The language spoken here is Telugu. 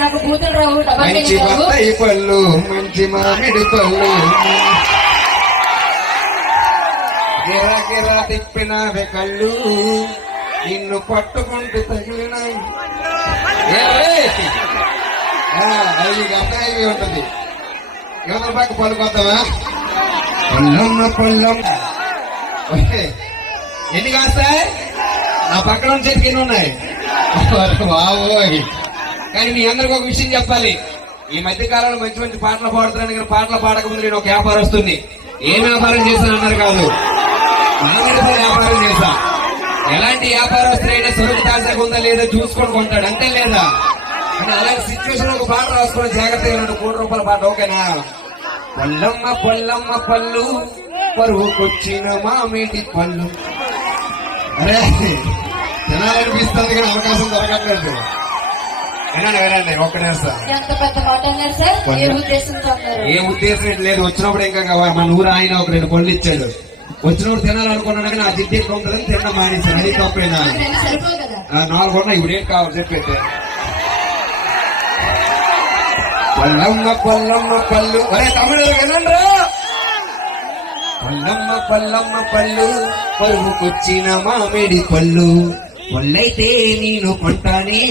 నాకు కూతురు రావు. మంచి బత్తాయి పళ్ళు, మంచి మామిడి పళ్ళు, గిరా గిరా తిప్పినావే కళ్ళు, నిన్ను పట్టుకుంటూ తగిలినాయి. అది అబ్బాయి ఉంటది. యువతల పక్క పళ్ళు కొత్తవా? పళ్ళమ్మ పళ్ళమ్మ. ఎన్ని కాస్తాయి? నా పక్కన చేతికి ఎన్ని ఉన్నాయి? బాబోయ్. కానీ మీ అందరికి ఒక విషయం చెప్పాలి. ఈ మధ్య కాలంలో మంచి మంచి పాటలు పాడుతున్నాను కానీ పాటలు పాడకముందు నేను ఒక వ్యాపారం వస్తుంది. ఏం వ్యాపారం చేశాను అన్నారు కాదు, వ్యాపారం చేశా. ఎలాంటి వ్యాపారస్తులైనా సరుకు తాజాగా ఉందా లేదా చూసుకొని కొంటాడు, అంతే లేదా? అంటే అలాంటి సిచ్యువేషన్ ఒక పాట రాసుకుని జాగ్రత్తగా 2 కోట్ల రూపాయల పాట. ఓకేనా? పల్లమ్మ పల్లమ్మ పళ్ళు, పరువుకొచ్చిన మామిడి పళ్ళు. అరే తినాలనిపిస్తుంది కానీ అవకాశం దొరకట్లేదు. వినండి ఒక్కడే సార్. ఎంత పెద్ద మాట అన్నారు సార్. ఏ ఉద్దేశంతో అన్నారు? ఏ ఉద్దేశం లేదు. వచ్చినప్పుడు ఇంకా మన ఊరు ఆయన ఒక 2 పళ్ళు ఇచ్చాడు. వచ్చినప్పుడు తినాలనుకున్నాడు కానీ ఆ జిడ్డు ఎక్కువ ఉంటుందని తినడం మానేశాను. అది తప్పేనా? 4 ఉన్నాయి. ఇప్పుడు ఏం కావాలి చెప్పేది? పల్లమ్మ పల్లమ్మ పళ్ళు. అరే తమిళ వినండ్రా. పల్లమ్మ పల్లమ్మ పళ్ళు, పరువుకొచ్చిన మామిడి పళ్ళు, పళ్ళైతే నేను కొంటానే.